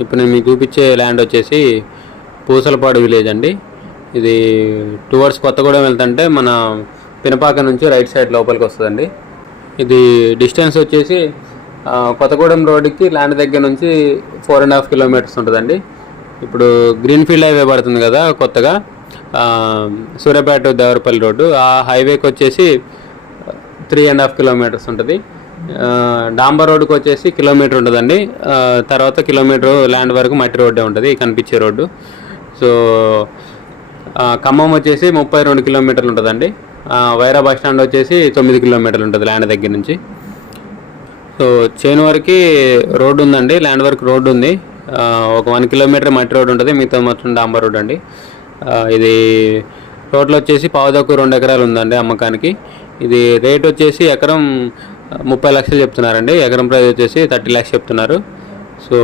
ఇప్పుడు నేను మీకు చూపించే ల్యాండ్ వచ్చేసి పూసలపాడు విలేజ్ అండి. ఇది టువర్డ్స్ కొత్తగూడెం వెళ్తుంటే మన పినపాక నుంచి రైట్ సైడ్ లోపలికి వస్తుందండి. ఇది డిస్టెన్స్ వచ్చేసి కొత్తగూడెం రోడ్డుకి ల్యాండ్ దగ్గర నుంచి 4.5 కిలోమీటర్స్ ఉంటుందండి. ఇప్పుడు గ్రీన్ఫీల్డ్ హైవే పడుతుంది కదా కొత్తగా, సూర్యాపేట దేవరపల్లి రోడ్డు, ఆ హైవేకి వచ్చేసి 3.5 కిలోమీటర్స్ ఉంటుంది. డాంబర్ రోడ్డుకి వచ్చేసి కిలోమీటర్ ఉంటుందండి. తర్వాత కిలోమీటర్ ల్యాండ్ వరకు మట్టి రోడ్డే ఉంటుంది, కనిపించే రోడ్డు. సో ఖమ్మం వచ్చేసి 32 కిలోమీటర్లు ఉంటుందండి. వైరా బస్ స్టాండ్ వచ్చేసి 9 కిలోమీటర్లు ఉంటుంది ల్యాండ్ దగ్గర నుంచి. సో చేను వరకు రోడ్డు ఉందండి, ల్యాండ్ వరకు రోడ్డు ఉంది. ఒక 1 కిలోమీటర్ మట్టి రోడ్డు ఉంటుంది, మిగతా మొత్తం డాంబర్ రోడ్ అండి. ఇది టోటల్ వచ్చేసి 2 ఎకరాలు ఉందండి అమ్మకానికి. ఇది రేట్ వచ్చేసి ఎకరం 30 లక్షలు చెప్తున్నారండి. ఎకరం ప్రైస్ వచ్చేసి 30 లక్షలు చెప్తున్నారు. సో